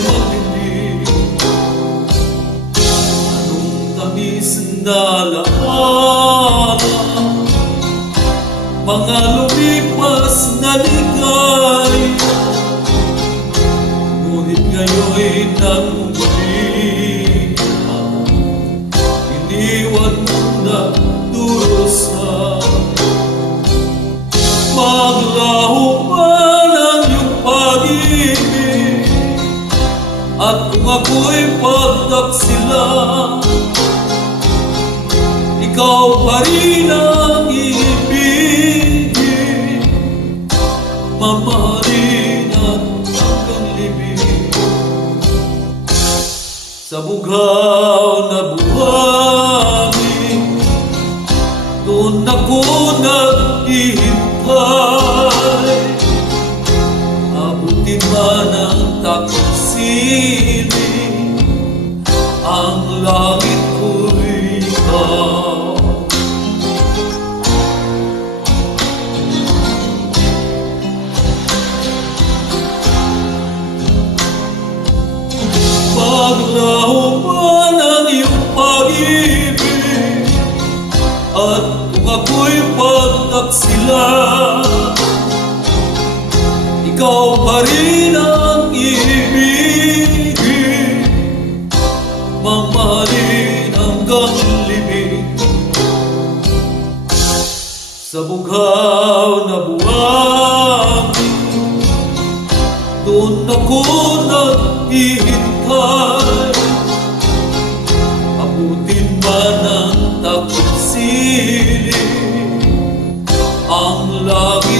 magdilim. Anong tamis na alaala, mga lumipas na ligaya, ngunit ngayon'y nangungulila. Iniwan mo na durusa, maglaho man ang iyong pag-ibig, at kung ako'y pagtaksila, ikaw pa rin ang iibigin, mamahalin at hanggang libing. Sa bughaw na buhangin, doon ako naghihintay. Abutin man ang takot siling, ang langit ko'y ikaw. Maglaho man ang iyong pag-ibig, at kung ako'y pagtaksila, ikaw pa rin ang iibigin, mamahalin hanggang libing. Sa bughaw na buhangin, doon ako naghihintay. Abutin man ang takot siling, ang langit